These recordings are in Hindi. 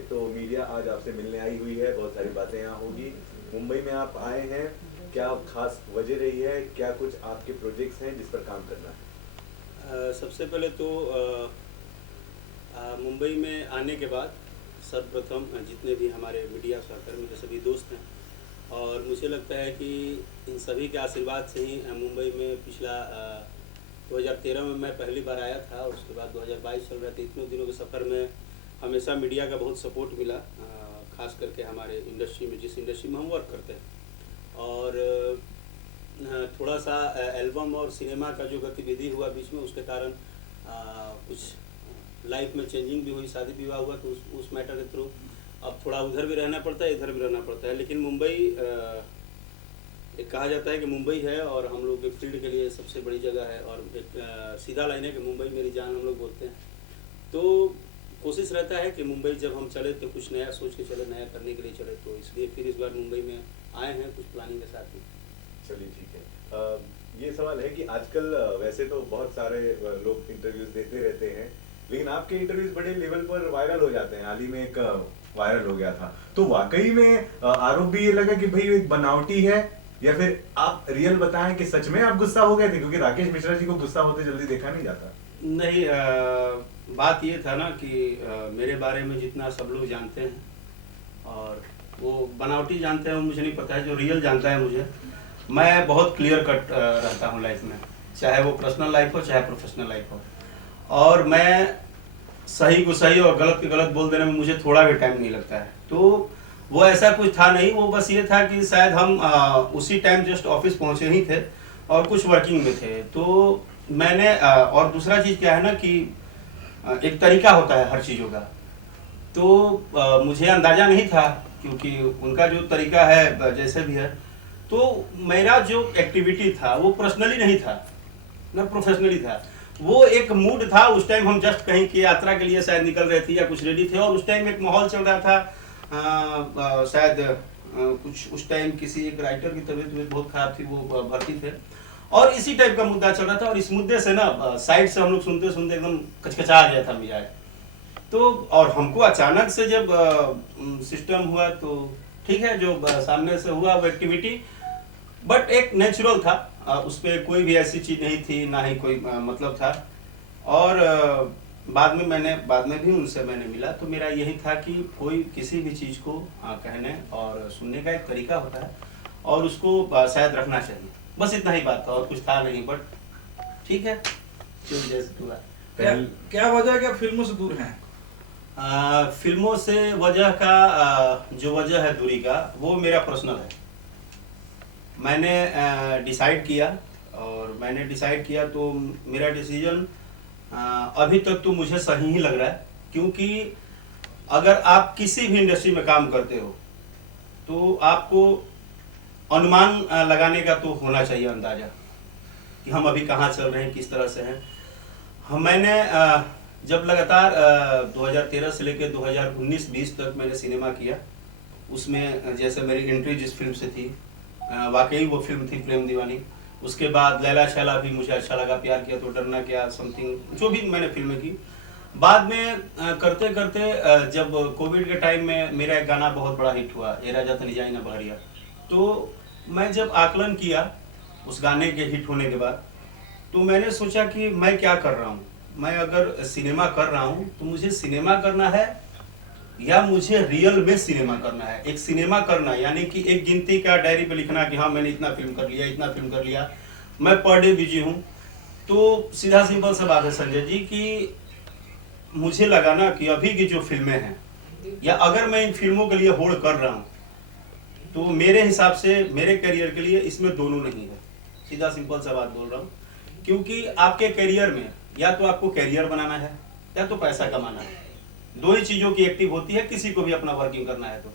तो मीडिया आज आपसे मिलने आई हुई है, बहुत सारी बातें यहाँ होगी। मुंबई में आप आए हैं, क्या खास वजह रही है, क्या कुछ आपके प्रोजेक्ट्स हैं जिस पर काम करना है? सबसे पहले तो मुंबई में आने के बाद सर्वप्रथम जितने भी हमारे मीडिया सहकर्मी के सभी दोस्त हैं, और मुझे लगता है कि इन सभी के आशीर्वाद से ही मुंबई में पिछला 2013 में मैं पहली बार आया था, और उसके बाद 2022 चल रहा था। इतने दिनों के सफ़र में हमेशा मीडिया का बहुत सपोर्ट मिला, खास करके हमारे इंडस्ट्री में, जिस इंडस्ट्री में हम वर्क करते हैं। और थोड़ा सा एल्बम और सिनेमा का जो गतिविधि हुआ बीच में, उसके कारण कुछ लाइफ में चेंजिंग भी हुई, शादी विवाह हुआ, तो उस मैटर के थ्रू अब थोड़ा उधर भी रहना पड़ता है, इधर भी रहना पड़ता है। लेकिन मुंबई एक कहा जाता है कि मुंबई है और हम लोग के फील्ड के लिए सबसे बड़ी जगह है, और एक सीधा लाइन है कि मुंबई मेरी जान हम लोग बोलते हैं। तो कोशिश रहता है कि मुंबई जब हम चले तो कुछ नया सोच के चले, नया करने के लिए चले, तो इसलिए फिर इस बार मुंबई में आए हैं कुछ प्लानिंग के साथ ही। चलिए ठीक है। ये सवाल है कि आजकल वैसे तो बहुत सारे लोग इंटरव्यूज देते रहते हैं, लेकिन आपके इंटरव्यूज बड़े लेवल पर वायरल हो जाते हैं। हाल ही में एक वायरल हो गया था, तो वाकई में आरोप भी ये लगा कि भाई एक बनावटी है, या फिर आप रियल बताएं कि सच में आप गुस्सा हो गए थे? क्योंकि राकेश मिश्रा जी को गुस्सा होते जल्दी देखा नहीं जाता। नहीं, बात ये था ना कि मेरे बारे में जितना सब लोग जानते हैं, और वो बनावटी जानते हैं वो मुझे नहीं पता है, जो रियल जानता है मुझे, मैं बहुत क्लियर कट रहता हूँ लाइफ में, चाहे वो पर्सनल लाइफ हो चाहे प्रोफेशनल लाइफ हो। और मैं सही को सही और गलत को गलत बोल देने में मुझे थोड़ा भी टाइम नहीं लगता है। तो वो ऐसा कुछ था नहीं, वो बस ये था कि शायद हम उसी टाइम जस्ट ऑफिस पहुँचे ही थे और कुछ वर्किंग में थे। तो मैंने और दूसरा चीज़ क्या है ना कि एक तरीका होता है हर चीज़ों का, तो मुझे अंदाज़ा नहीं था, क्योंकि उनका जो तरीका है जैसे भी है, तो मेरा जो एक्टिविटी था वो पर्सनली नहीं था ना प्रोफेशनली था। वो एक मूड था, उस टाइम हम जस्ट कहीं की यात्रा के लिए शायद निकल रहे थे या कुछ रेडी थे, और उस टाइम एक माहौल चल रहा था, शायद कुछ उस टाइम किसी एक राइटर की तबीयत बहुत खराब थी, वो भर्ती थे, और इसी टाइप का मुद्दा चल रहा था। और इस मुद्दे से ना साइड से हम लोग सुनते सुनते एकदम कचकचा गया था मिजाज। तो और हमको अचानक से जब सिस्टम हुआ, तो ठीक है, जो सामने से हुआ वो एक्टिविटी, बट एक नेचुरल था, उस पर कोई भी ऐसी चीज़ नहीं थी, ना ही कोई मतलब था। और बाद में भी उनसे मैंने मिला, तो मेरा यही था कि कोई किसी भी चीज़ को कहने और सुनने का एक तरीका होता है, और उसको शायद रखना चाहिए, बस इतना ही बात था, और कुछ था नहीं। बट ठीक है, जो जैसे हुआ। क्या वजह है कि आप फिल्मों से दूर हैं? फिल्मों से वजह का जो वजह है दूरी का, वो मेरा पर्सनल है। मैंने डिसाइड किया, और मैंने डिसाइड किया तो मेरा डिसीजन अभी तक तो मुझे सही ही लग रहा है। क्योंकि अगर आप किसी भी इंडस्ट्री में काम करते हो तो आपको अनुमान लगाने का तो होना चाहिए अंदाज़ा, कि हम अभी कहाँ चल रहे हैं, किस तरह से हैं। मैंने जब लगातार 2013 से लेकर 2019-20 तक मैंने सिनेमा किया, उसमें जैसे मेरी एंट्री जिस फिल्म से थी, वाकई वो फिल्म थी प्रेम दीवानी। उसके बाद लैला शैला भी मुझे अच्छा लगा, प्यार किया तो डरना क्या, समथिंग, जो भी मैंने फिल्में की। बाद में करते करते जब कोविड के टाइम में मेरा एक गाना बहुत बड़ा हिट हुआ, ए राजा तनी जाई ना बहरिया। तो मैं जब आकलन किया उस गाने के हिट होने के बाद, तो मैंने सोचा कि मैं क्या कर रहा हूँ। मैं अगर सिनेमा कर रहा हूँ तो मुझे सिनेमा करना है, या मुझे रियल में सिनेमा करना है। एक सिनेमा करना यानी कि एक गिनती का डायरी पे लिखना कि हाँ मैंने इतना फिल्म कर लिया, इतना फिल्म कर लिया, मैं पर डे बिजी हूँ। तो सीधा सिंपल सा बात है संजय जी, कि मुझे लगा ना कि अभी की जो फिल्में हैं, या अगर मैं इन फिल्मों के लिए होड़ कर रहा हूँ, तो मेरे हिसाब से मेरे करियर के लिए इसमें दोनों नहीं है। सीधा सिंपल सा बात बोल रहा हूँ। क्योंकि आपके करियर में या तो आपको करियर बनाना है या तो पैसा कमाना है, दो ही चीज़ों की एक्टिव होती है किसी को भी अपना वर्किंग करना है तो।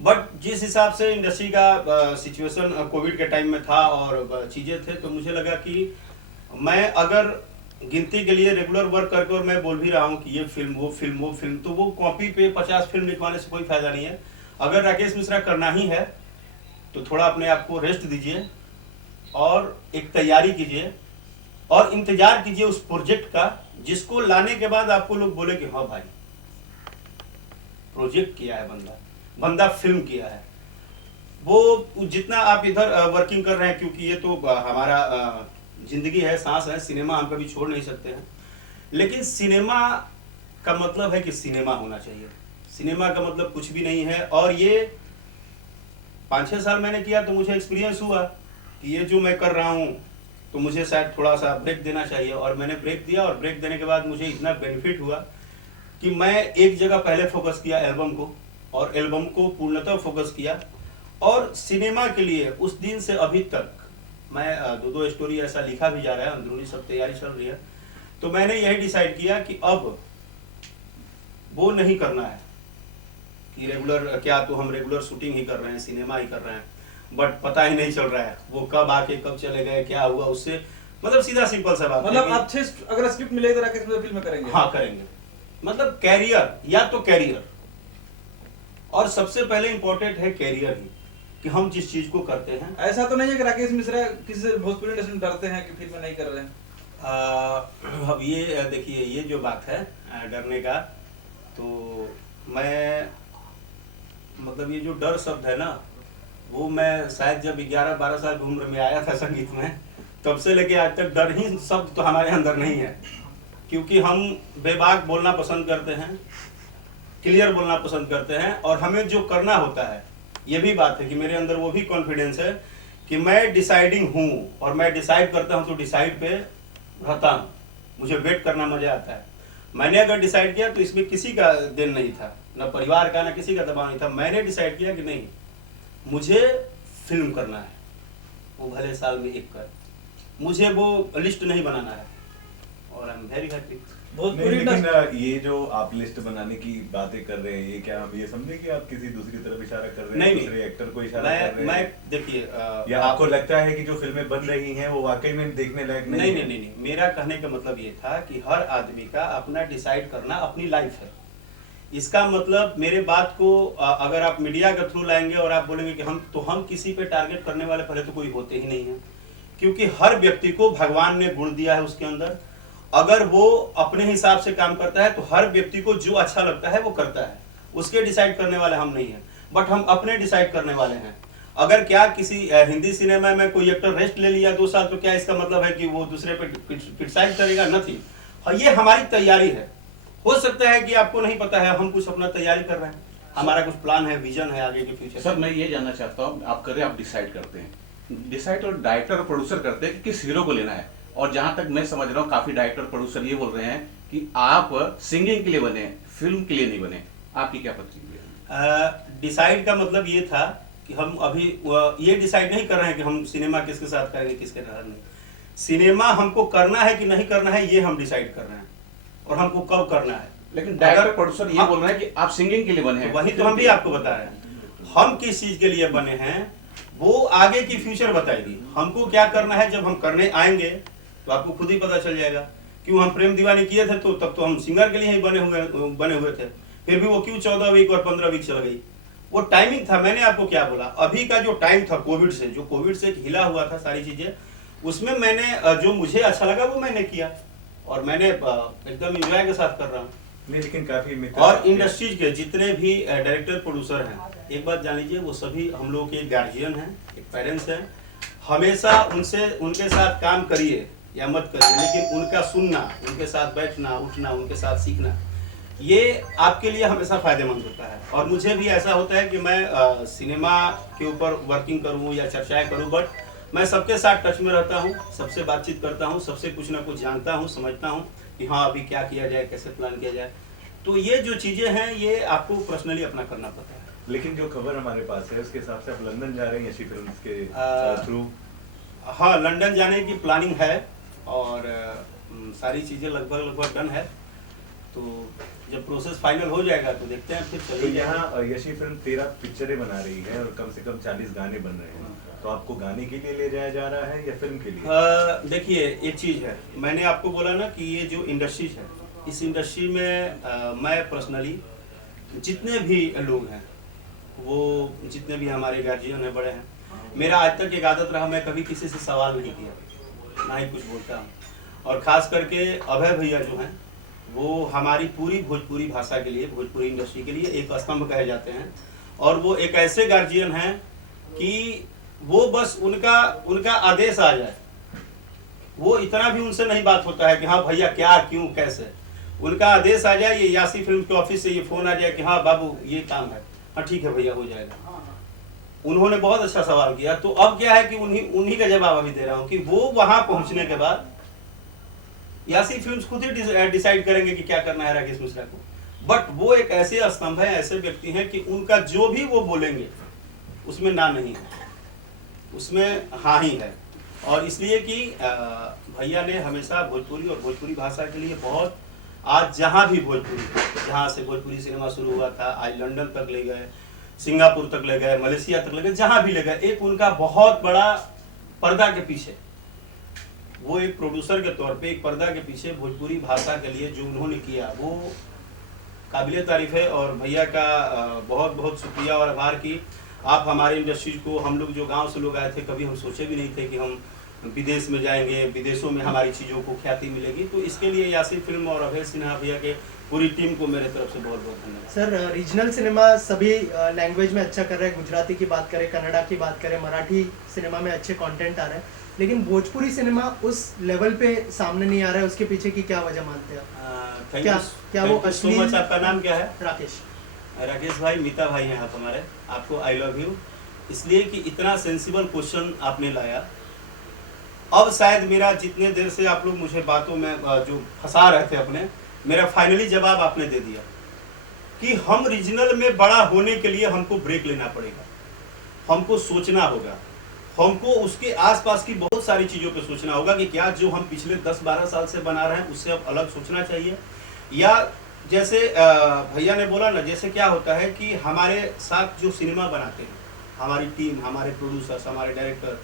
बट जिस हिसाब से इंडस्ट्री का सिचुएशन कोविड के टाइम में था और चीज़ें थे, तो मुझे लगा कि मैं अगर गिनती के लिए रेगुलर वर्क करके और मैं बोल भी रहा हूँ कि ये फिल्म वो फिल्म वो फिल्म, तो वो कॉपी पे 50 फिल्म लिखवाने से कोई फायदा नहीं है। अगर राकेश मिश्रा करना ही है तो थोड़ा अपने आप को रेस्ट दीजिए और एक तैयारी कीजिए और इंतजार कीजिए उस प्रोजेक्ट का, जिसको लाने के बाद आपको लोग बोले कि हाँ भाई प्रोजेक्ट किया है बंदा, बंदा फिल्म किया है, वो जितना आप इधर वर्किंग कर रहे हैं, क्योंकि ये तो हमारा जिंदगी है, सांस है, सिनेमा हम कभी छोड़ नहीं सकते हैं, लेकिन सिनेमा का मतलब है कि सिनेमा होना चाहिए, सिनेमा का मतलब कुछ भी नहीं है। और ये 5-6 साल मैंने किया तो मुझे एक्सपीरियंस हुआ कि ये जो मैं कर रहा हूँ तो मुझे शायद थोड़ा सा ब्रेक देना चाहिए, और मैंने ब्रेक दिया, और ब्रेक देने के बाद मुझे इतना बेनिफिट हुआ कि मैं एक जगह पहले फोकस किया एल्बम को, और एल्बम को पूर्णतः फोकस किया, और सिनेमा के लिए उस दिन से अभी तक मैं 2-2 स्टोरी ऐसा लिखा भी जा रहा है, अंदरूनी सब तैयारी चल रही है। तो मैंने यही डिसाइड किया कि अब वो नहीं करना है कि रेगुलर, क्या तो हम रेगुलर शूटिंग ही कर रहे हैं, सिनेमा ही कर रहे हैं, बट पता ही नहीं चल रहा है वो कब आके कब चले गए, क्या हुआ उससे, मतलब सीधा सिंपल सा बात मतलब है कि- अच्छे अगर स्क्रिप्ट मिले तो राकेश मिश्रा फिल्म करेंगे। हाँ करेंगे, मतलब कैरियर, या तो कैरियर, और सबसे पहले इंपॉर्टेंट है कैरियर ही, कि हम जिस चीज को करते हैं। ऐसा तो नहीं है कि राकेश मिश्रा किसी से भोजपुरी इंडस्ट्री में डरते हैं कि फिल्म नहीं कर रहे हैं। अब ये देखिए, ये जो बात है डरने का, तो मैं मतलब ये जो डर शब्द है ना, वो मैं शायद जब 11-12 साल की उम्र में आया था संगीत में, तब से लेके आज तक डर ही शब्द तो हमारे अंदर नहीं है, क्योंकि हम बेबाक बोलना पसंद करते हैं, क्लियर बोलना पसंद करते हैं, और हमें जो करना होता है, ये भी बात है कि मेरे अंदर वो भी कॉन्फिडेंस है कि मैं डिसाइडिंग हूँ, और मैं डिसाइड करता हूँ तो डिसाइड पे रहता हूँ, मुझे वेट करना मजा आता है। मैंने अगर डिसाइड किया तो इसमें किसी का देन नहीं था, ना परिवार का, ना किसी का दबाव नहीं था। मैंने डिसाइड किया कि नहीं, मुझे फिल्म करना है, वो भले साल में एक कर, मुझे वो लिस्ट नहीं बनाना है, और I am very happy. Bhojpuri लेकिन इंडस्ट्री ये जो आप लिस्ट बनाने की बातें कर रहे हैं, ये क्या हम ये समझे कि आप किसी दूसरी तरफ इशारा कर रहे हैं, नहीं, दूसरे एक्टर को इशारा कर रहे मैं हैं, देखिए, या आपको लगता है कि जो फिल्में बन रही हैं वो वाकई में देखने लायक नहीं नहीं है? नहीं नहीं, मेरा कहने का मतलब ये था कि हर आदमी का अपना डिसाइड करना अपनी लाइफ है। इसका मतलब मेरे बात को अगर आप मीडिया के थ्रू लाएंगे और आप बोलेंगे कि हम किसी पे टारगेट करने वाले पहले तो कोई होते ही नहीं है, क्योंकि हर व्यक्ति को भगवान ने गुण दिया है उसके अंदर। अगर वो अपने हिसाब से काम करता है तो हर व्यक्ति को जो अच्छा लगता है वो करता है, उसके डिसाइड करने वाले हम नहीं हैं, बट हम अपने डिसाइड करने वाले हैं। अगर क्या किसी हिंदी सिनेमा में कोई एक्टर रेस्ट ले लिया 2 साल, तो क्या इसका मतलब है कि वो दूसरे पे क्रिटिसाइज करेगा? नहीं, ये हमारी तैयारी है। हो सकता है कि आपको नहीं पता है, हम कुछ अपना तैयारी कर रहे हैं, हमारा कुछ प्लान है, विजन है आगे के फ्यूचर। सर मैं ये जानना चाहता हूँ, आप कर रहे हैं, आप डिसाइड करते हैं, डिसाइड और डायरेक्टर और प्रोड्यूसर करते हैं कि किस हीरो को लेना है, और जहां तक मैं समझ रहा हूँ काफी डायरेक्टर प्रोड्यूसर ये बोल रहे हैं कि आप सिंगिंग के लिए बने, फिल्म के लिए नहीं बने, आपकी क्या प्रतिक्रिया है? डिसाइड का मतलब ये था कि हम अभी ये डिसाइड नहीं कर रहे हैं कि हम सिनेमा किसके साथ करेंगे, किसके साथ नहीं। सिनेमा हमको करना है कि नहीं करना है, ये हम डिसाइड कर रहे हैं, और हमको कब करना है। लेकिन डायरेक्टर प्रोड्यूसर ये बोल रहे हैं कि आप सिंगिंग के लिए बने हैं, तो वही तो हम भी आपको बता रहे हैं, हम किस चीज के लिए बने हैं वो आगे की फ्यूचर बताएगी। हमको क्या करना है जब हम करने आएंगे तो आपको खुद ही पता चल जाएगा। क्यों हम प्रेम दीवानी किए थे तो तब तो हम सिंगर के लिए ही बने हुए थे, फिर भी वो क्यों 14 वीक और 15 वीक चल गई? वो टाइमिंग था। मैंने आपको क्या बोला, अभी का जो टाइम था कोविड से, जो कोविड से हिला हुआ था सारी चीजें, उसमें मैंने जो मुझे अच्छा लगा वो मैंने किया, और मैंने एकदम एंजॉय के साथ कर रहा हूँ। नहीं, लेकिन काफी मित्र और इंडस्ट्रीज के जितने भी डायरेक्टर प्रोड्यूसर हैं, एक बात जान लीजिए, वो सभी हम लोग के गार्जियन हैं, एक पेरेंट्स हैं। हमेशा उनके साथ काम करिए या मत करिए, लेकिन उनका सुनना, उनके साथ बैठना उठना, उनके साथ सीखना, ये आपके लिए हमेशा फायदेमंद होता है। और मुझे भी ऐसा होता है कि मैं सिनेमा के ऊपर वर्किंग करूँ या चर्चाएं करूँ, बट मैं सबके साथ टच में रहता हूँ, सबसे बातचीत करता हूँ, सबसे कुछ ना कुछ जानता हूँ, समझता हूँ कि हाँ अभी क्या किया जाए, कैसे प्लान किया जाए। तो ये जो चीजें हैं ये आपको पर्सनली अपना करना पड़ता है। लेकिन जो खबर हमारे पास है उसके हिसाब से आप लंदन जा रहे हैं यशी फिल्म्स के थ्रू? हाँ, लंदन जाने की प्लानिंग है, और सारी चीजें लगभग डन है। तो जब प्रोसेस फाइनल हो जाएगा तो देखते हैं, फिर तो चलिए। यहाँ यशी फिल्म 13 पिक्चरें बना रही है और कम से कम 40 गाने बन रहे हैं, तो आपको गाने के लिए ले जाया जा रहा है या फिल्म के लिए? देखिए, एक चीज है, मैंने आपको बोला ना कि ये जो इंडस्ट्रीज है, इस इंडस्ट्री में मैं पर्सनली जितने भी लोग हैं, वो जितने भी हमारे गार्जियन हैं, बड़े हैं, मेरा आज तक एक आदत रहा, मैं कभी किसी से सवाल नहीं किया, ना ही कुछ बोलता हूँ। और खास करके अभय भैया जो हैं, वो हमारी पूरी भोजपुरी भाषा के लिए, भोजपुरी इंडस्ट्री के लिए एक स्तंभ कहे जाते हैं। और वो एक ऐसे गार्जियन हैं कि वो बस उनका आदेश आ जाए, वो इतना भी उनसे नहीं बात होता है कि हाँ भैया क्या क्यों कैसे, उनका आदेश आ जाए, ये यासी फिल्म के ऑफिस से ये फोन आ जाए कि हाँ बाबू ये काम है, हाँ ठीक है भैया हो जाएगा। उन्होंने बहुत अच्छा सवाल किया। तो अब क्या है कि उन्हीं का जवाब अभी दे रहा हूँ कि वो वहां पहुंचने के बाद यासी फिल्म्स खुद ही डिसाइड करेंगे कि क्या करना है राकेश मिश्रा को। बट वो एक ऐसे स्तंभ है, ऐसे व्यक्ति हैं कि उनका जो भी वो बोलेंगे उसमें ना नहीं है, उसमें हाँ ही है। और इसलिए कि भैया ने हमेशा भोजपुरी और भोजपुरी भाषा के लिए बहुत, आज जहाँ भी भोजपुरी, जहाँ से भोजपुरी सिनेमा शुरू हुआ था, आज लंदन तक ले गए, सिंगापुर तक ले गए, मलेशिया तक ले गए, जहाँ भी ले गए, एक उनका बहुत बड़ा पर्दा के पीछे, वो एक प्रोड्यूसर के तौर पे एक पर्दा के पीछे भोजपुरी भाषा के लिए जो उन्होंने किया वो काबिले तारीफ है। और भैया का बहुत बहुत शुक्रिया और आभार कि आप हमारे इंडस्ट्री को, हम लोग जो गांव से लोग आए थे, कभी हम सोचे भी नहीं थे कि हम विदेश में जाएंगे, विदेशों में हमारी चीज़ों को ख्याति मिलेगी। तो इसके लिए यासी फिल्म और अभय सिन्हा भैया के पूरी टीम को मेरे तरफ से बहुत बहुत धन्यवाद। सर रीजनल सिनेमा सभी लैंग्वेज में अच्छा कर रहे हैं, गुजराती की बात करें, कन्नड़ा की बात करें, मराठी सिनेमा में अच्छे कंटेंट आ रहे हैं, लेकिन भोजपुरी सिनेमा उस लेवल पे सामने नहीं आ रहा है, उसके पीछे की क्या वजह मानते हैं? क्या वो अश्लील? आपका नाम क्या है? राकेश भाई, मीता भाई हैं आप हमारे, आपको आई लव यू, इसलिए कि इतना सेंसिबल क्वेश्चन आपने लाया। अब शायद मेरा, जितने देर से आप लोग मुझे बातों में जो फंसा रहे थे अपने, मेरा फाइनली जवाब आपने दे दिया कि हम रीजनल में बड़ा होने के लिए हमको ब्रेक लेना पड़ेगा, हमको सोचना होगा, हमको उसके आसपास की बहुत सारी चीज़ों पे सोचना होगा कि क्या जो हम पिछले 10-12 साल से बना रहे हैं उससे अब अलग सोचना चाहिए। या जैसे भैया ने बोला ना, जैसे क्या होता है कि हमारे साथ जो सिनेमा बनाते हैं, हमारी टीम, हमारे प्रोड्यूसर्स, हमारे डायरेक्टर,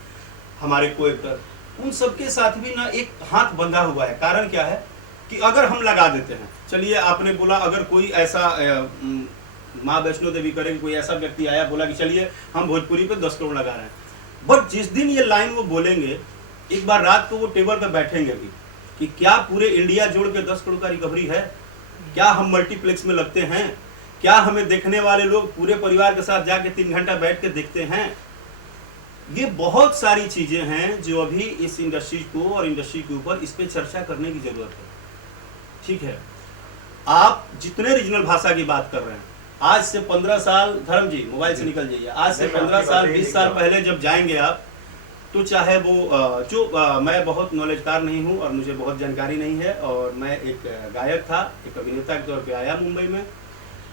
हमारे को एक्टर, उन सबके साथ भी ना एक हाथ बंधा हुआ है। कारण क्या है कि अगर हम लगा देते हैं, चलिए आपने बोला अगर कोई ऐसा माँ वैष्णो देवी करेंगे, कोई ऐसा व्यक्ति आया बोला कि चलिए हम भोजपुरी पे 10 करोड़ लगा रहे हैं, बट जिस दिन ये लाइन वो बोलेंगे, एक बार रात को वो टेबल पे बैठेंगे भी कि क्या पूरे इंडिया जोड़ के 10 करोड़ का रिकवरी है, क्या हम मल्टीप्लेक्स में लगते हैं, क्या हमें देखने वाले लोग पूरे परिवार के साथ जाके 3 घंटा बैठ के देखते हैं। ये बहुत सारी चीजें हैं जो अभी इस इंडस्ट्री को और इंडस्ट्री के ऊपर इस पे चर्चा करने की जरूरत है। ठीक है, आप जितने रीजनल भाषा की बात कर रहे हैं, आज से 15 साल, धर्म जी मोबाइल से निकल जाइए, आज से 15 साल 20 साल पहले जब जाएंगे आप, तो चाहे वो मैं बहुत नॉलेजकार नहीं हूँ और मुझे बहुत जानकारी नहीं है, और मैं एक गायक था, एक अभिनेता के तौर पे आया मुंबई में,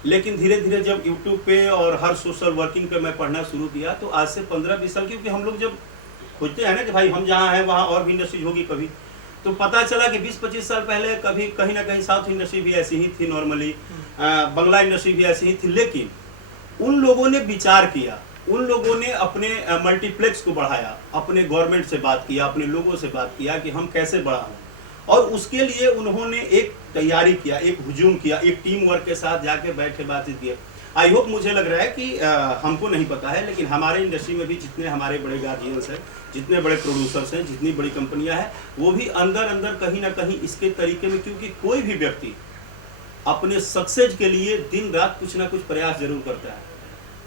लेकिन धीरे धीरे जब यूट्यूब पे और हर सोशल वर्किंग पे मैं पढ़ना शुरू किया, तो आज से 15-20 साल, क्योंकि हम लोग जब खोजते हैं ना कि भाई हम जहाँ हैं वहाँ और भी इंडस्ट्री होगी कभी, तो पता चला कि 20-25 साल पहले कभी कहीं ना कहीं साउथ इंडस्ट्री भी ऐसी ही थी नॉर्मली, बंगला इंडस्ट्री भी ऐसी ही थी, लेकिन उन लोगों ने विचार किया, उन लोगों ने अपने मल्टीप्लेक्स को बढ़ाया, अपने गवर्नमेंट से बात किया, अपने लोगों से बात किया कि हम कैसे बढ़ाएं, और उसके लिए उन्होंने एक तैयारी किया, एक हुजूम किया, एक टीम वर्क के साथ जाके बैठे बातचीत किया। आई होप, मुझे लग रहा है कि हमको नहीं पता है, लेकिन हमारे इंडस्ट्री में भी जितने हमारे बड़े गार्जियंस हैं, जितने बड़े प्रोड्यूसर्स हैं, जितनी बड़ी कंपनियां हैं, वो भी अंदर अंदर कहीं ना कहीं इसके तरीके में, क्योंकि कोई भी व्यक्ति अपने सक्सेस के लिए दिन रात कुछ ना कुछ प्रयास जरूर करता है।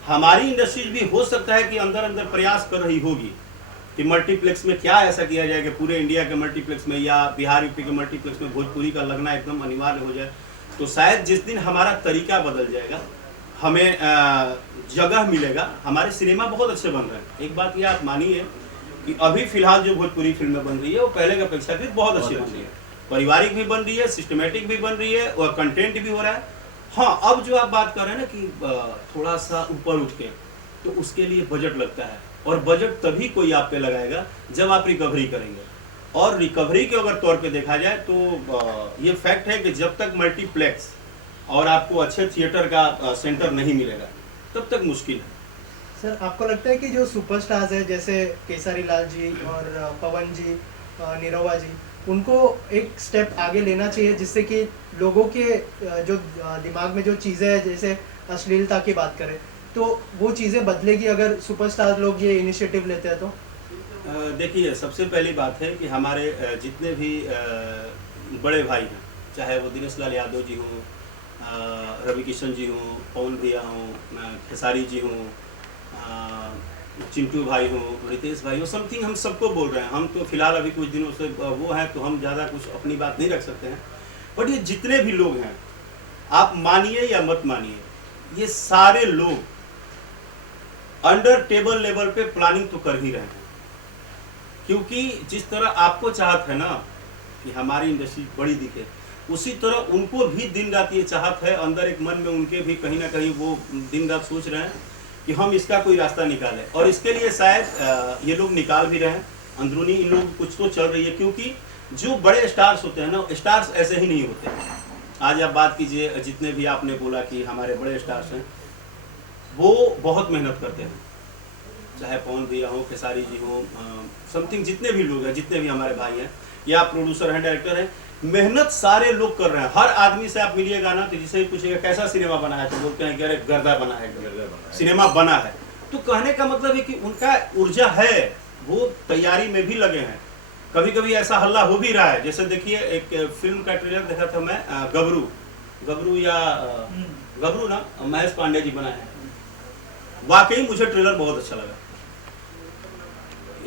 हमारी इंडस्ट्री भी हो सकता है कि अंदर अंदर प्रयास कर रही होगी कि मल्टीप्लेक्स में क्या ऐसा किया जाए कि पूरे इंडिया के मल्टीप्लेक्स में या बिहार यूपी के मल्टीप्लेक्स में भोजपुरी का लगना एकदम अनिवार्य हो जाए। तो शायद जिस दिन हमारा तरीका बदल जाएगा, हमें जगह मिलेगा। हमारे सिनेमा बहुत अच्छे बन रहे हैं, एक बात ये आप मानिए कि अभी फिलहाल जो भोजपुरी फिल्में बन रही है वो पहले के अपेक्षाकृत बहुत अच्छी बन रही है, पारिवारिक भी बन रही है, सिस्टमेटिक भी बन रही है, और कंटेंट भी हो रहा है। हाँ, अब जो आप बात कर रहे हैं ना कि थोड़ा सा ऊपर उठ के, तो उसके लिए बजट लगता है, और बजट तभी कोई आप पे लगाएगा जब आप रिकवरी करेंगे। और रिकवरी के अगर तौर पे देखा जाए तो ये फैक्ट है कि जब तक मल्टीप्लेक्स और आपको अच्छे थिएटर का सेंटर नहीं मिलेगा तब तक मुश्किल है। सर, आपको लगता है कि जो सुपरस्टार्स है जैसे केसरी लाल जी और पवन जी, निरहुआ जी, उनको एक स्टेप आगे लेना चाहिए, जिससे कि लोगों के जो दिमाग में जो चीज़ें हैं, जैसे अश्लीलता की बात करें, तो वो चीज़ें बदलेगी अगर सुपरस्टार लोग ये इनिशिएटिव लेते हैं तो? देखिए, सबसे पहली बात है कि हमारे जितने भी बड़े भाई हैं, चाहे वो दिनेश लाल यादव जी हों, रवि किशन जी हों, पवन भैया हों, खेसारी जी हों, चिंटू भाई हों, रितेश भाई हो, समथिंग हम सबको बोल रहे हैं। हम तो फिलहाल अभी कुछ दिनों से वो हैं तो हम ज़्यादा कुछ अपनी बात नहीं रख सकते हैं, बट ये जितने भी लोग हैं, आप मानिए या मत मानिए, ये सारे लोग अंडर टेबल लेवल पे प्लानिंग तो कर ही रहे हैं। क्योंकि जिस तरह आपको चाहत है ना कि हमारी इंडस्ट्री बड़ी दिखे, उसी तरह उनको भी दिन रात ये चाहत है, अंदर एक मन में उनके भी कहीं ना कहीं वो दिन रात सोच रहे हैं कि हम इसका कोई रास्ता निकालें, और इसके लिए शायद ये लोग निकाल भी रहे हैं। अंदरूनी इन लोग कुछ तो चल रही है, क्योंकि जो बड़े स्टार्स होते हैं ना, स्टार्स ऐसे ही नहीं होते हैं। आज आप बात कीजिए, जितने भी आपने बोला कि हमारे बड़े स्टार्स हैं, वो बहुत मेहनत करते हैं, चाहे पवन भैया हो, खेसारी जी हो, समथिंग जितने भी लोग हैं, जितने भी हमारे भाई हैं, या प्रोड्यूसर हैं, डायरेक्टर हैं, मेहनत सारे लोग कर रहे हैं। हर आदमी से आप मिलिएगा ना तो जिसे पूछेगा कैसा सिनेमा बना है, तो बोलते हैं कि अरे गर्दा बना है, सिनेमा बना है। तो कहने का मतलब है कि उनका ऊर्जा है, वो तैयारी में भी लगे हैं। कभी कभी ऐसा हल्ला हो भी रहा है, जैसे देखिए एक फिल्म का ट्रेलर देखा था मैं, गबरू ना, महेश पांडे जी बनाए हैं। वाकई मुझे ट्रेलर बहुत अच्छा लगा।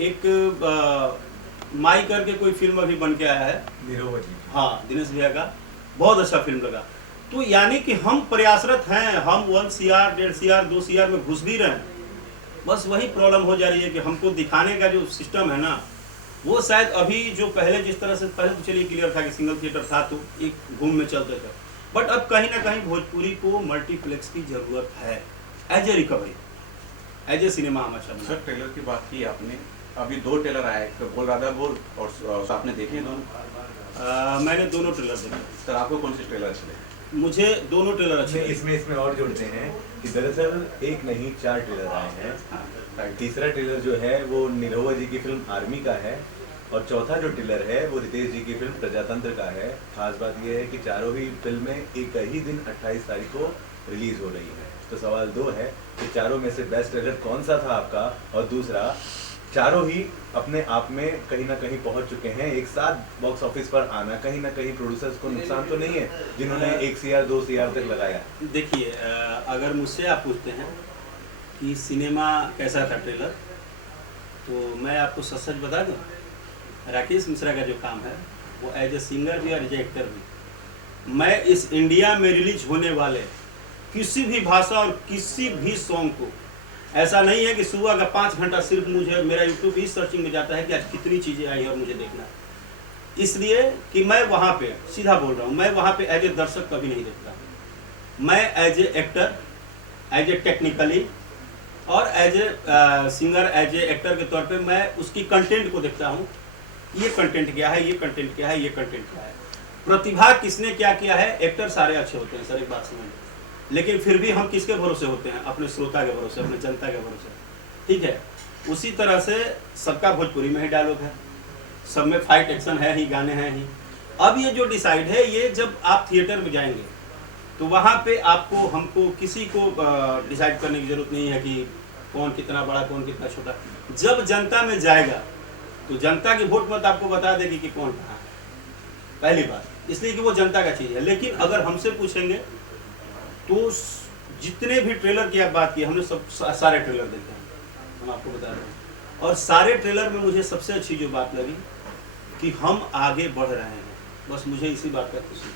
एक माई करके कोई फिल्म अभी बन के आया है, निरहुआ जी, हाँ, दिनेश भैया का, बहुत अच्छा फिल्म लगा। तो यानी कि हम प्रयासरत हैं, हम 1 CR 1.5 CR 2 CR में घुस भी रहे हैं। बस वही प्रॉब्लम हो जा रही है कि हमको दिखाने का जो सिस्टम है ना, वो शायद अभी जो पहले जिस तरह से, पहले तो चलिए क्लियर था कि सिंगल थिएटर था तो एक घूम में चलते थे, बट अब कहीं ना कहीं भोजपुरी को मल्टीप्लेक्स की जरूरत है, as a recovery, as a cinema हम अच्छा बना। सर ट्रेलर की बात की आपने, अभी 2 ट्रेलर आए, एक बोल राधा बोल और आपने देखे दोनों? मैंने दोनों ट्रेलर देखे। सर आपको कौन से ट्रेलर अच्छे लगे? मुझे दोनों ट्रेलर अच्छे लगे। इसमें और जोड़ते हैं कि दरअसल एक नहीं 4 ट्रेलर आए हैं। तीसरा ट्रेलर जो है वो निरहुआ जी की फिल्म आर्मी का है, और चौथा जो ट्रेलर है वो रितेश जी की फिल्म प्रजातंत्र का है। खास बात यह है कि चारों ही फिल्में एक ही दिन 28 तारीख को रिलीज हो रही है। तो सवाल 2 है कि चारों में से बेस्ट ट्रेलर कौन सा था आपका, और दूसरा, चारों ही अपने आप में कहीं ना कहीं पहुंच चुके हैं। एक साथ बॉक्स ऑफिस पर आना कहीं ना कहीं प्रोड्यूसर्स को नुकसान तो नहीं है, जिन्होंने 1 CR 2 CR तक लगाया? देखिए, अगर मुझसे आप पूछते हैं कि सिनेमा कैसा था ट्रेलर, तो मैं आपको सच सच बता दूं, राकेश मिश्रा का जो काम है वो एज ए सिंगर भी और एज ए एक्टर भी, मैं इस इंडिया में रिलीज होने वाले किसी भी भाषा और किसी भी सॉन्ग को, ऐसा नहीं है कि सुबह का 5 घंटा सिर्फ मुझे मेरा यूट्यूब इस सर्चिंग में जाता है कि आज कितनी चीज़ें आई और मुझे देखना है। इसलिए कि मैं वहाँ पे, सीधा बोल रहा हूँ, मैं वहाँ पे एज ए दर्शक कभी नहीं देखता। मैं as a actor, as a technically और as a singer, as a actor के तौर पे मैं उसकी कंटेंट को देखता हूँ। ये कंटेंट क्या है, ये कंटेंट क्या है, ये कंटेंट क्या है, प्रतिभा किसने क्या किया है। एक्टर सारे अच्छे होते हैं सर, एक बात समझ, लेकिन फिर भी हम किसके भरोसे होते हैं? अपने श्रोता के भरोसे, अपने जनता के भरोसे, ठीक है। उसी तरह से सबका भोजपुरी में ही डायलॉग है, सब में फाइट एक्शन है ही, गाने हैं ही। अब ये जो डिसाइड है, ये जब आप थिएटर में जाएंगे तो वहाँ पे आपको, हमको, किसी को डिसाइड करने की जरूरत नहीं है कि कौन कितना बड़ा, कौन कितना छोटा। जब जनता में जाएगा तो जनता की वोट मत आपको बता देगी कि कौन कहाँ है, पहली बात, इसलिए कि वो जनता का चीज़ है। लेकिन अगर हमसे पूछेंगे तो जितने भी ट्रेलर की आप बात की, हमने सब सारे ट्रेलर देखे हैं, हम आपको बता रहे हैं। और सारे ट्रेलर में मुझे सबसे अच्छी जो बात लगी कि हम आगे बढ़ रहे हैं। बस मुझे इसी बात का खुशी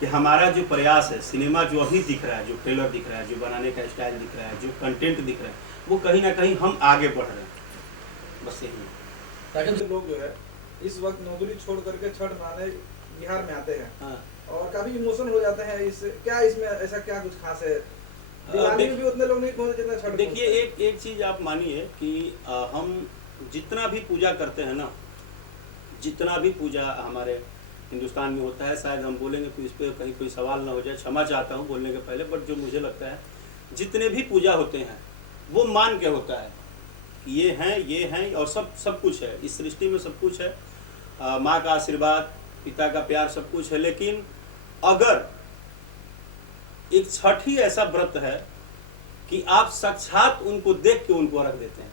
कि हमारा जो प्रयास है, सिनेमा जो अभी दिख रहा है, जो ट्रेलर दिख रहा है, जो बनाने का स्टाइल दिख रहा है, जो कंटेंट दिख रहा है, वो कहीं ना कहीं हम आगे बढ़ रहे हैं। बस यही है। ताकि लोग जो है इस वक्त नौकरी छोड़ करके छठ मनाने बिहार में आते हैं, हाँ। और काफी इमोशन हो जाते हैं। इस क्या इसमें ऐसा क्या कुछ खास है? दिवाली में भी उतने लोग नहीं पहुंचते जितना छठ। देखिए, एक चीज आप मानिए कि हम जितना भी पूजा करते हैं ना, जितना भी पूजा हमारे हिंदुस्तान में होता है, शायद हम बोलेंगे तो इस पर कहीं कोई सवाल ना हो जाए, क्षमा चाहता हूँ बोलने के पहले, बट जो मुझे लगता है जितने भी पूजा होते हैं वो मान के होता है कि ये हैं और सब कुछ है इस सृष्टि में, सब कुछ है, माँ का आशीर्वाद, पिता का प्यार, सब कुछ है। लेकिन अगर एक छठ ही ऐसा व्रत है कि आप साक्षात उनको देख के उनको अर्घ देते हैं,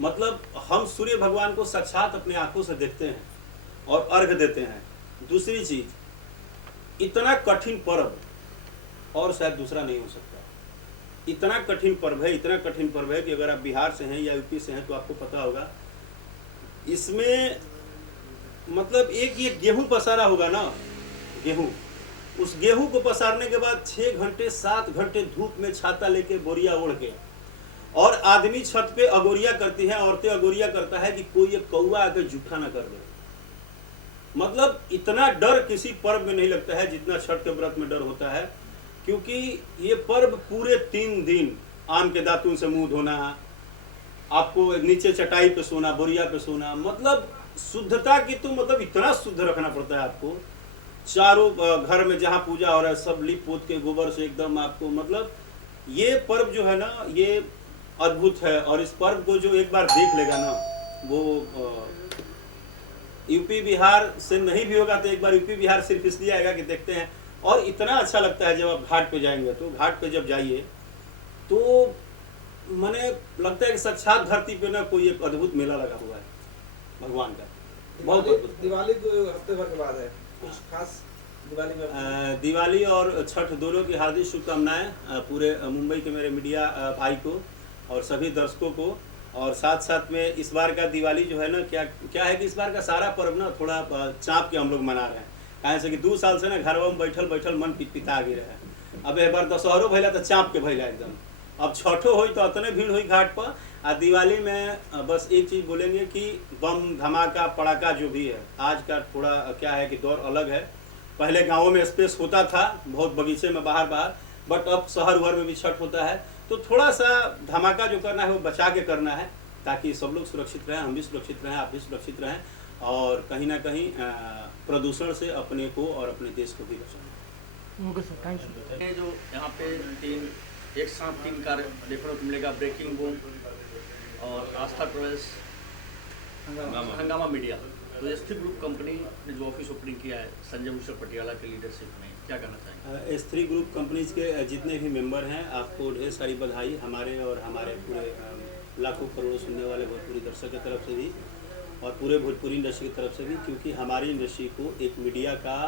मतलब हम सूर्य भगवान को साक्षात अपने आंखों से देखते हैं और अर्घ देते हैं, दूसरी चीज, इतना कठिन पर्व और शायद दूसरा नहीं हो सकता। इतना कठिन पर्व है, इतना कठिन पर्व है कि अगर आप बिहार से हैं या यूपी से हैं तो आपको पता होगा। इसमें मतलब एक ये गेहूं पसारा होगा ना, गेहूं, उस गेहूं को पसारने के बाद 6 घंटे 7 घंटे धूप में छाता लेके बोरिया ओढ़ के, और आदमी छत पे अगोरिया करती है, औरतें अगोरिया करता है कि कोई एक कौआ आकर जूठा ना कर दे। मतलब इतना डर किसी पर्व में नहीं लगता है जितना छठ के व्रत में डर होता है, क्योंकि ये पर्व पूरे 3 दिन आम के दातुन से मुंह धोना, आपको नीचे चटाई पे सोना, बोरिया पे सोना, मतलब शुद्धता की तो मतलब इतना शुद्ध रखना पड़ता है आपको। चारों घर में जहाँ पूजा हो रहा है सब लीप पोत के गोबर से एकदम आपको, मतलब ये पर्व जो है ना ये अद्भुत है। और इस पर्व को जो एक बार देख लेगा ना, वो यूपी बिहार से नहीं भी होगा तो एक बार यूपी बिहार सिर्फ इसलिए आएगा कि देखते हैं। और इतना अच्छा लगता है जब आप घाट पे जाएंगे, तो घाट पे जब जाइए तो मैंने लगता है कि साक्षात धरती पे ना कोई एक अद्भुत मेला लगा हुआ है भगवान का, बहुत अद्भुत। दिवाली हफ्ते भर के बाद है, कुछ खास दिवाली में? दिवाली और छठ दोनों की हार्दिक शुभकामनाएं पूरे मुंबई के मेरे मीडिया भाई को और सभी दर्शकों को। और साथ साथ में इस बार का दिवाली जो है ना, क्या है कि इस बार का सारा पर्व ना थोड़ा चाँप के हम लोग मना रहे हैं। कहे से कि 2 साल से ना घर में बैठल मन पिता गिर है। अब एक बार दशहरो भैला तो चाँप के भैला एकदम। अब छठो हुई तो उतने भीड़ हुई घाट पर। और दिवाली में बस एक चीज़ बोलेंगे कि बम धमाका पड़ाका जो भी है, आज का थोड़ा क्या है कि दौर अलग है। पहले गाँवों में स्पेस होता था बहुत, बगीचे में बाहर, बट अब शहर उहर में भी छठ होता है। तो थोड़ा सा धमाका जो करना है वो बचा के करना है, ताकि सब लोग सुरक्षित रहें, हम भी सुरक्षित रहें, आप भी सुरक्षित रहें, और कहीं ना कहीं प्रदूषण से अपने को और अपने देश को भी बचाएं। Okay sir, thank you. ये जो यहाँ पे एक साथ 3 कार्य देखने को मिलेगा, ब्रेकिंग बूम और आस्था ट्रेवल्स, हंगामा मीडिया। तो S3 ग्रुप कंपनी ने जो ऑफिस ओपनिंग किया है संजय भूषण पटियाला की लीडरशिप में, क्या कहना चाहेंगे? S3 ग्रुप कंपनीज के जितने भी मेंबर हैं, आपको ढेर सारी बधाई हमारे और हमारे पूरे लाखों करोड़ों सुनने वाले भोजपुरी दर्शक की तरफ से भी और पूरे भोजपुरी इंडस्ट्री की तरफ से भी, क्योंकि हमारी इंडस्ट्री को एक मीडिया का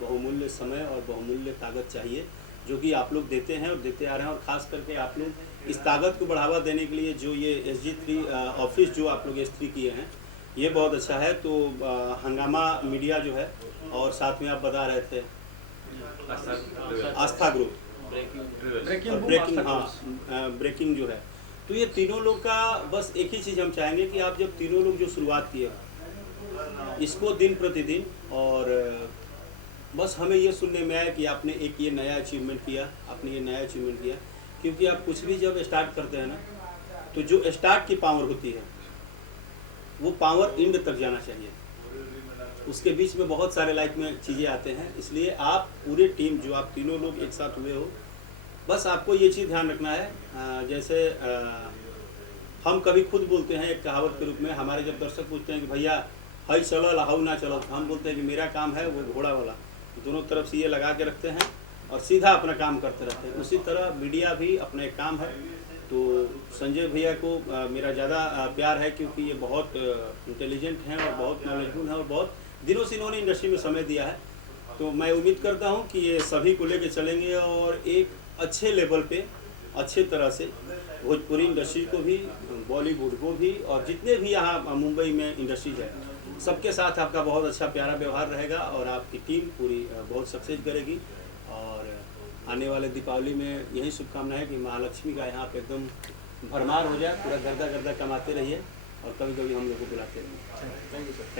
बहुमूल्य समय और बहुमूल्य ताकत चाहिए, जो कि आप लोग देते हैं और देते आ रहे हैं। और ख़ास करके आप लोग इस ताकत को बढ़ावा देने के लिए जो ये SG3 ऑफिस जो आप लोग S3 किए हैं, ये बहुत अच्छा है। तो हंगामा मीडिया जो है, और साथ में आप बता रहे थे आस्था ग्रुप, ब्रेकिंग जो है, तो ये तीनों लोग का बस एक ही चीज़ हम चाहेंगे कि आप जब तीनों लोग जो शुरुआत किए इसको दिन प्रतिदिन, और बस हमें ये सुनने में आया कि आपने एक ये नया अचीवमेंट किया, क्योंकि आप कुछ भी जब स्टार्ट करते हैं ना, तो जो स्टार्ट की पावर होती है वो पावर एंड तक जाना चाहिए। उसके बीच में बहुत सारे लाइफ में चीज़ें आते हैं, इसलिए आप पूरे टीम जो आप तीनों लोग एक साथ हुए हो, बस आपको ये चीज़ ध्यान रखना है। जैसे हम कभी खुद बोलते हैं एक कहावत के रूप में, हमारे जब दर्शक पूछते हैं कि भैया हई चलो हाउ ना चलो, हम बोलते हैं कि मेरा काम है वो घोड़ा वाला, दोनों तरफ से ये लगा के रखते हैं और सीधा अपना काम करते रहते हैं। उसी तरह मीडिया भी अपना एक काम है। तो संजय भैया को मेरा ज़्यादा प्यार है, क्योंकि ये बहुत इंटेलिजेंट हैं और बहुत नॉलेजफुल हैं और बहुत दिनों से इन्होंने इंडस्ट्री में समय दिया है। तो मैं उम्मीद करता हूँ कि ये सभी को लेकर चलेंगे और एक अच्छे लेवल पे अच्छे तरह से भोजपुरी इंडस्ट्री को भी, बॉलीवुड को भी, और जितने भी यहाँ मुंबई में इंडस्ट्रीज है सबके साथ आपका बहुत अच्छा प्यारा व्यवहार रहेगा और आपकी टीम पूरी बहुत सक्सेस करेगी। और आने वाले दीपावली में यही शुभकामना है कि महालक्ष्मी का यहाँ पे एकदम भरमार हो जाए, पूरा गर्दा कमाते रहिए और कभी कभी हम लोग को बुलाते रहिए। Thank you sir.